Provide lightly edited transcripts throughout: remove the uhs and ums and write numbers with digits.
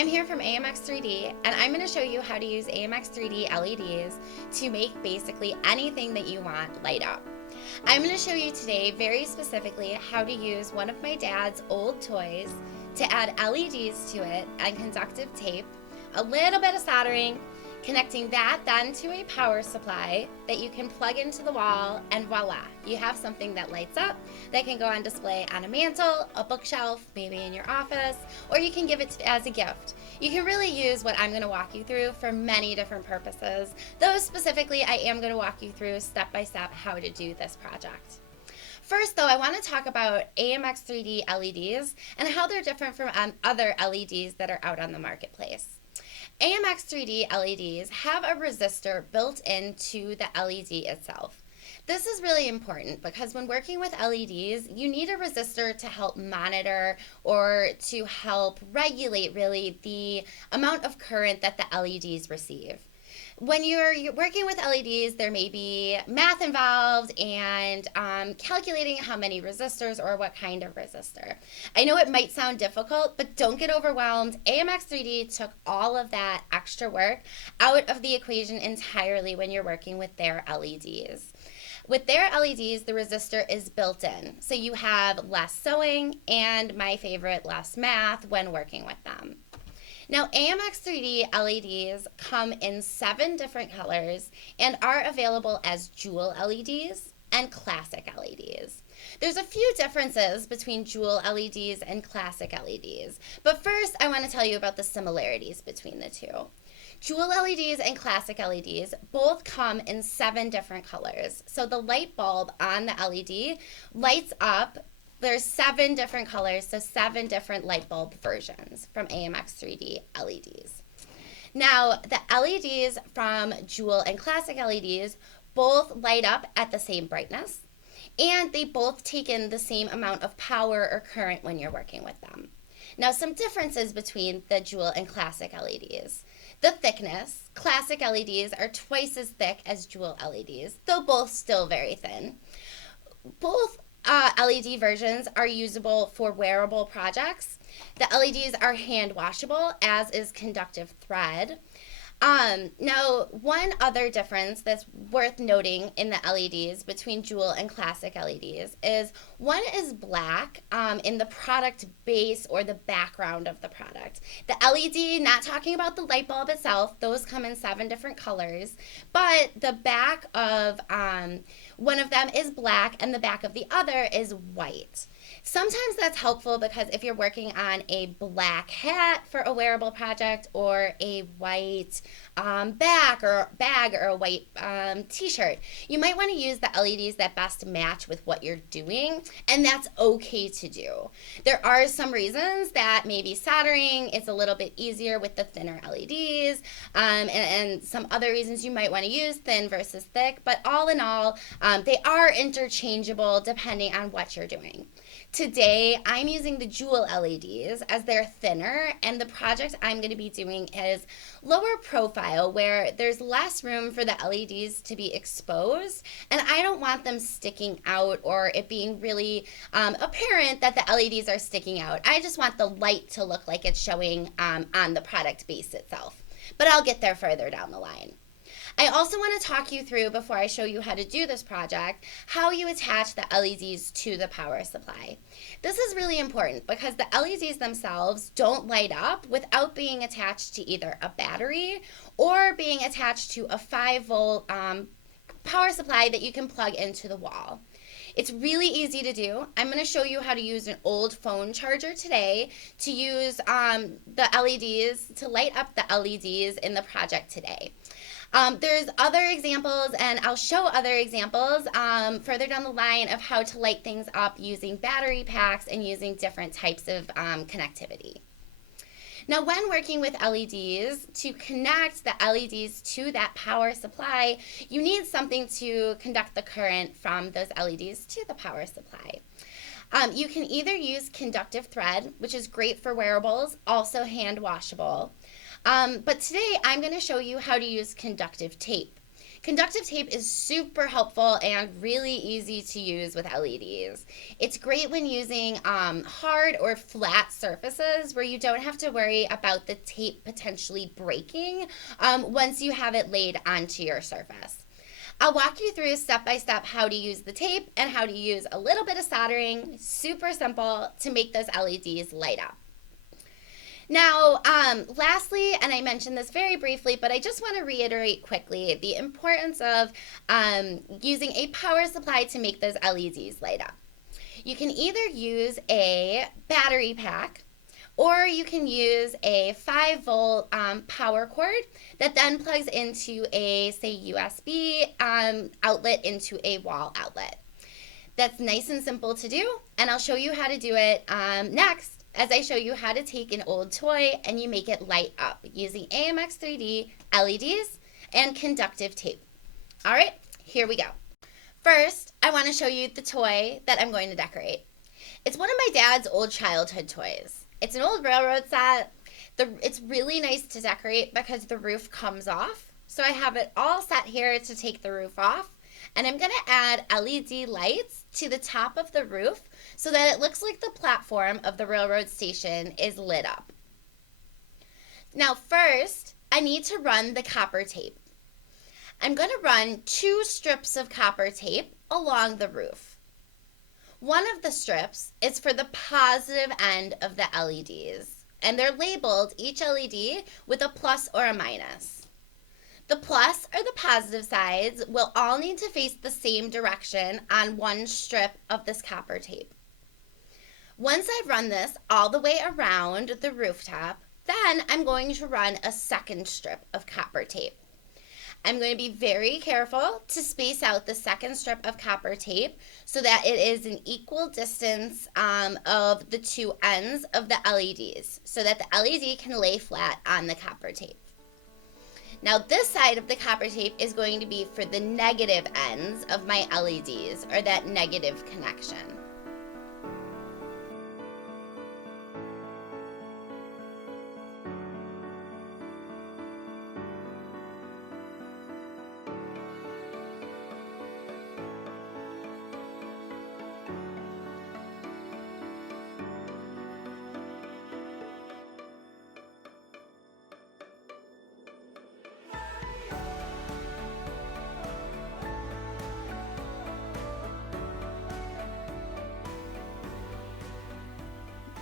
I'm here from AMX 3D, and I'm going to show you how to use AMX 3D LEDs to make basically anything that you want light up. I'm going to show you today very specifically how to use one of my dad's old toys to add LEDs to it and conductive tape, a little bit of soldering, connecting that then to a power supply that you can plug into the wall, and voila, you have something that lights up that can go on display on a mantle, a bookshelf, maybe in your office, or you can give it as a gift. You can really use what I'm going to walk you through for many different purposes, though specifically I am going to walk you through step by step how to do this project. First, though, I want to talk about AMX 3D LEDs and how they're different from other LEDs that are out on the marketplace. AMX 3D LEDs have a resistor built into the LED itself. This is really important because when working with LEDs, you need a resistor to help monitor or to help regulate really the amount of current that the LEDs receive. When you're working with LEDs, there may be math involved and calculating how many resistors or what kind of resistor. I know it might sound difficult, but don't get overwhelmed. AMX 3D took all of that extra work out of the equation entirely when you're working with their LEDs. With their LEDs, the resistor is built in, so you have less sewing and, my favorite, less math when working with them. Now, AMX 3D LEDs come in 7 different colors and are available as jewel LEDs and classic LEDs. There's a few differences between jewel LEDs and classic LEDs, but first I want to tell you about the similarities between the two. Jewel LEDs and classic LEDs both come in 7 different colors, so the light bulb on the LED lights up. There's 7 different colors, so 7 different light bulb versions from AMX 3D LEDs. Now, the LEDs from Jewel and Classic LEDs both light up at the same brightness, and they both take in the same amount of power or current when you're working with them. Now, some differences between the Jewel and Classic LEDs. The thickness. Classic LEDs are twice as thick as Jewel LEDs, though both still very thin. Both LED versions are usable for wearable projects. The LEDs are hand washable, as is conductive thread. Now, one other difference that's worth noting in the LEDs between Jewel and Classic LEDs is one is black in the product base or the background of the product. The LED, not talking about the light bulb itself, those come in 7 different colors, but the back of one of them is black and the back of the other is white. Sometimes that's helpful because if you're working on a black hat for a wearable project or a white bag or a white t-shirt, you might want to use the LEDs that best match with what you're doing, and that's okay to do. There are some reasons that maybe soldering is a little bit easier with the thinner LEDs, and some other reasons you might want to use thin versus thick, but all in all, they are interchangeable depending on what you're doing. Today, I'm using the Jewel LEDs as they're thinner, and the project I'm going to be doing is lower profile where there's less room for the LEDs to be exposed, and I don't want them sticking out or it being really apparent that the LEDs are sticking out. I just want the light to look like it's showing on the product base itself, but I'll get there further down the line. I also want to talk you through, before I show you how to do this project, how you attach the LEDs to the power supply. This is really important because the LEDs themselves don't light up without being attached to either a battery or being attached to a 5-volt power supply that you can plug into the wall. It's really easy to do. I'm going to show you how to use an old phone charger today to use the LEDs, to light up the LEDs in the project today. There's other examples, and I'll show other examples further down the line of how to light things up using battery packs and using different types of connectivity. Now, when working with LEDs, to connect the LEDs to that power supply, you need something to conduct the current from those LEDs to the power supply. You can either use conductive thread, which is great for wearables, also hand washable. But today I'm going to show you how to use conductive tape. Conductive tape is super helpful and really easy to use with LEDs. It's great when using hard or flat surfaces where you don't have to worry about the tape potentially breaking once you have it laid onto your surface. I'll walk you through step by step how to use the tape and how to use a little bit of soldering, super simple, to make those LEDs light up. Now, lastly, and I mentioned this very briefly, but I just want to reiterate quickly the importance of using a power supply to make those LEDs light up. You can either use a battery pack, or you can use a 5-volt power cord that then plugs into a, say, USB outlet into a wall outlet. That's nice and simple to do, and I'll show you how to do it next as I show you how to take an old toy and you make it light up using AMX 3D LEDs and conductive tape. All right, here we go. First, I want to show you the toy that I'm going to decorate. It's one of my dad's old childhood toys. It's an old railroad set. It's really nice to decorate because the roof comes off. So I have it all set here to take the roof off. And I'm going to add LED lights to the top of the roof so that it looks like the platform of the railroad station is lit up. Now first, I need to run the copper tape. I'm going to run 2 strips of copper tape along the roof. One of the strips is for the positive end of the LEDs, and they're labeled each LED with a plus or a minus. The plus or the positive sides will all need to face the same direction on one strip of this copper tape. Once I've run this all the way around the rooftop, then I'm going to run a second strip of copper tape. I'm going to be very careful to space out the second strip of copper tape so that it is an equal distance of the 2 ends of the LEDs so that the LED can lay flat on the copper tape. Now this side of the copper tape is going to be for the negative ends of my LEDs, or that negative connection.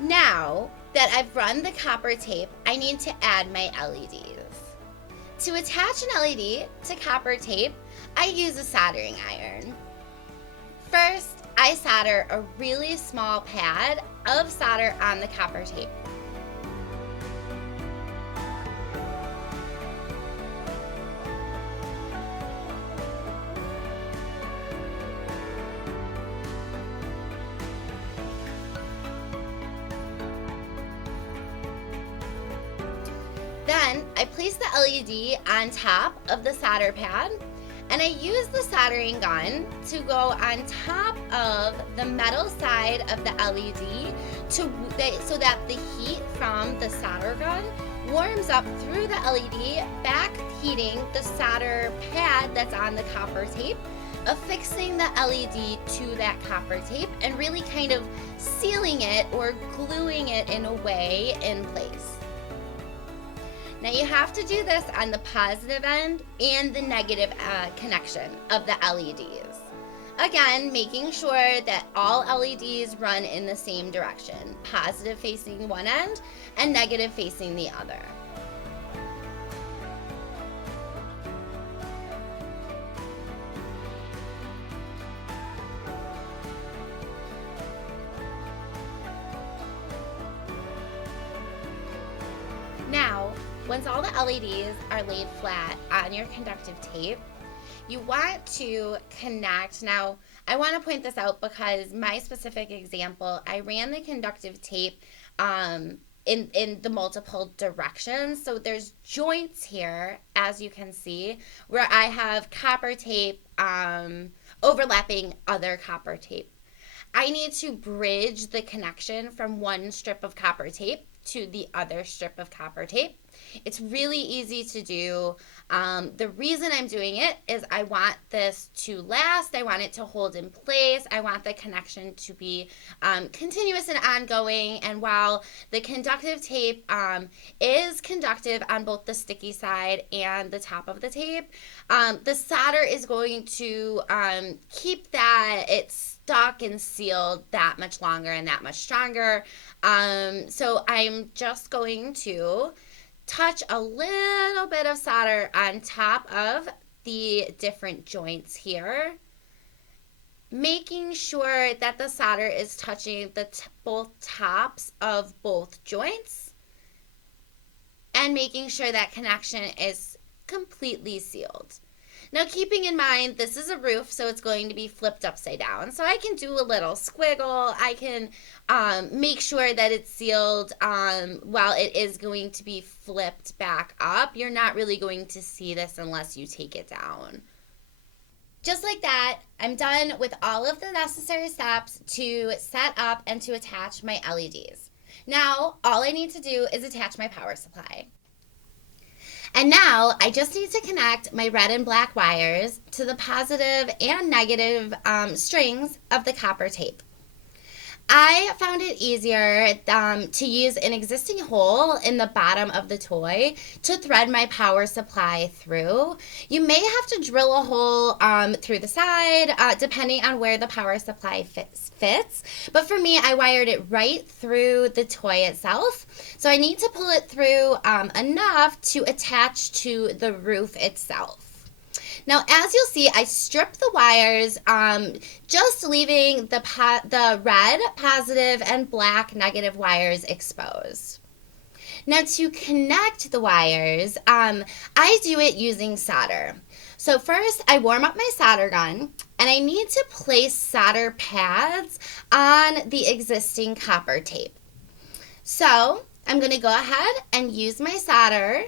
Now that I've run the copper tape, I need to add my LEDs. To attach an LED to copper tape, I use a soldering iron. First, I solder a really small pad of solder on the copper tape. Then I place the LED on top of the solder pad, and I use the soldering gun to go on top of the metal side of the LED so that the heat from the solder gun warms up through the LED, back heating the solder pad that's on the copper tape, affixing the LED to that copper tape and really kind of sealing it or gluing it in a way in place. Now you have to do this on the positive end and the negative connection of the LEDs. Again, making sure that all LEDs run in the same direction, positive facing one end and negative facing the other. Now, once all the LEDs are laid flat on your conductive tape, you want to connect. Now, I want to point this out because my specific example, I ran the conductive tape in the multiple directions. So there's joints here, as you can see, where I have copper tape overlapping other copper tape. I need to bridge the connection from one strip of copper tape to the other strip of copper tape. It's really easy to do. The reason I'm doing it is I want this to last. I want it to hold in place. I want the connection to be continuous and ongoing. And while the conductive tape is conductive on both the sticky side and the top of the tape, the solder is going to keep that it's stuck and sealed that much longer and that much stronger. So I'm just going to touch a little bit of solder on top of the different joints here, making sure that the solder is touching the both tops of both joints and making sure that connection is completely sealed. Now, keeping in mind, this is a roof, so it's going to be flipped upside down. So I can do a little squiggle. I can make sure that it's sealed while it is going to be flipped back up. You're not really going to see this unless you take it down. Just like that, I'm done with all of the necessary steps to set up and to attach my LEDs. Now, all I need to do is attach my power supply. And now I just need to connect my red and black wires to the positive and negative strings of the copper tape. I found it easier to use an existing hole in the bottom of the toy to thread my power supply through. You may have to drill a hole through the side depending on where the power supply fits. But for me, I wired it right through the toy itself. So I need to pull it through enough to attach to the roof itself. Now, as you'll see, I stripped the wires, just leaving the red positive and black negative wires exposed. Now, to connect the wires, I do it using solder. So first, I warm up my solder gun, and I need to place solder pads on the existing copper tape. So I'm going to go ahead and use my solder.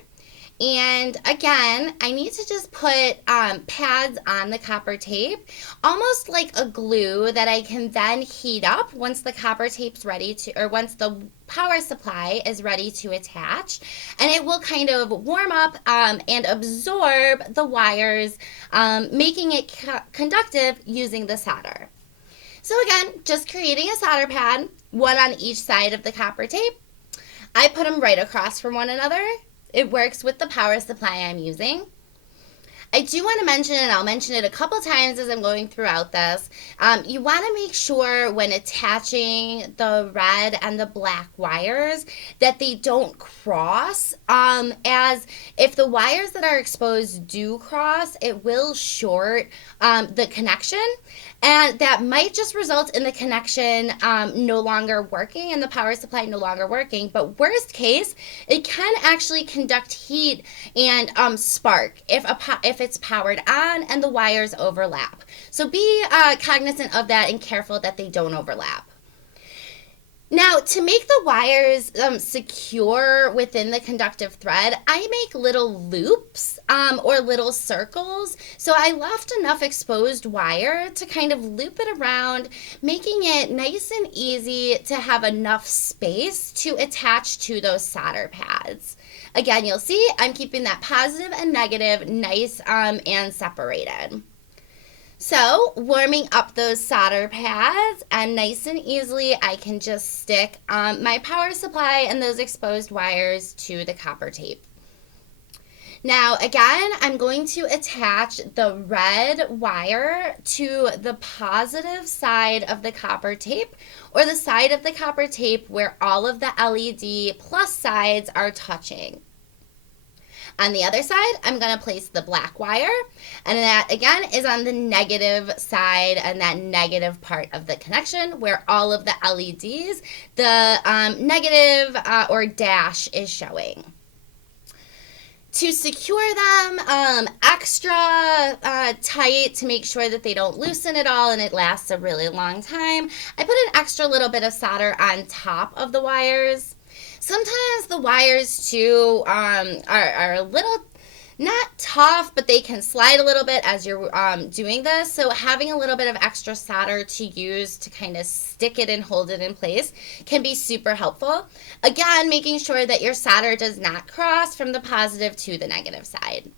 And again, I need to just put pads on the copper tape, almost like a glue that I can then heat up once the copper tape's ready to, or once the power supply is ready to attach. And it will kind of warm up and absorb the wires, making it conductive using the solder. So again, just creating a solder pad, one on each side of the copper tape. I put them right across from one another. It works with the power supply I'm using. I do want to mention, and I'll mention it a couple times as I'm going throughout this, you want to make sure when attaching the red and the black wires that they don't cross, as if the wires that are exposed do cross, it will short the connection, and that might just result in the connection no longer working and the power supply no longer working. But worst case, it can actually conduct heat and spark if it's powered on and the wires overlap. So be cognizant of that and careful that they don't overlap. Now, to make the wires secure within the conductive thread, I make little loops or little circles. So I left enough exposed wire to kind of loop it around, making it nice and easy to have enough space to attach to those solder pads. Again, you'll see I'm keeping that positive and negative nice and separated. So warming up those solder pads, and nice and easily I can just stick my power supply and those exposed wires to the copper tape. Now again, I'm going to attach the red wire to the positive side of the copper tape, or the side of the copper tape where all of the LED plus sides are touching. On the other side, I'm going to place the black wire, and that again is on the negative side and that negative part of the connection where all of the LEDs, the negative or dash is showing. To secure them extra tight to make sure that they don't loosen at all and it lasts a really long time, I put an extra little bit of solder on top of the wires. Sometimes the wires too are a little not tough, but they can slide a little bit as you're doing this. So having a little bit of extra solder to use to kind of stick it and hold it in place can be super helpful. Again, making sure that your solder does not cross from the positive to the negative side.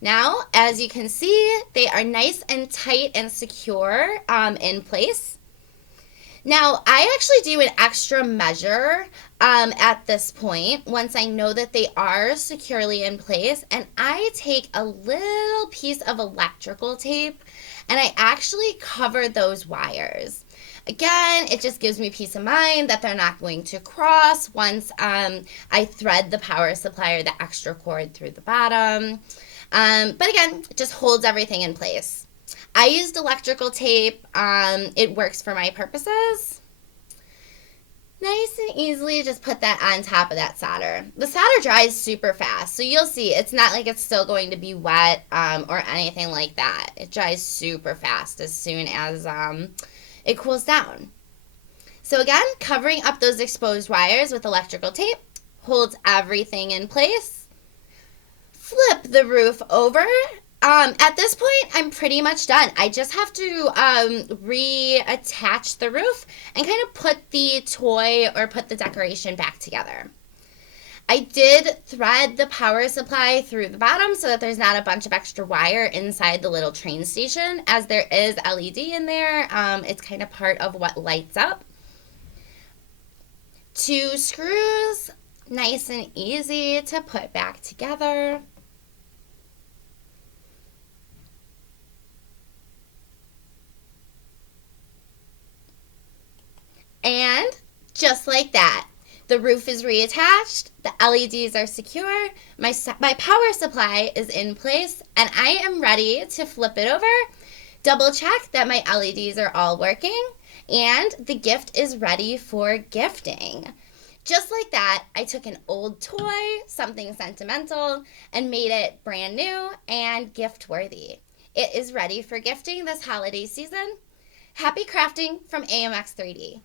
Now, as you can see, they are nice and tight and secure in place. Now, I actually do an extra measure at this point once I know that they are securely in place, and I take a little piece of electrical tape and I actually cover those wires. Again, it just gives me peace of mind that they're not going to cross once I thread the power supply or the extra cord through the bottom. But again, it just holds everything in place. I used electrical tape. It works for my purposes. Nice and easily just put that on top of that solder. The solder dries super fast, so you'll see it's not like it's still going to be wet or anything like that. It dries super fast as soon as it cools down. So again, covering up those exposed wires with electrical tape holds everything in place. Flip the roof over. At this point, I'm pretty much done. I just have to reattach the roof and kind of put the toy or put the decoration back together. I did thread the power supply through the bottom so that there's not a bunch of extra wire inside the little train station, as there is LED in there. It's kind of part of what lights up. 2 screws, nice and easy to put back together. And just like that, the roof is reattached, the LEDs are secure, my power supply is in place, and I am ready to flip it over, double check that my LEDs are all working, and the gift is ready for gifting. Just like that, I took an old toy, something sentimental, and made it brand new and gift worthy. It is ready for gifting this holiday season. Happy crafting from AMX 3D.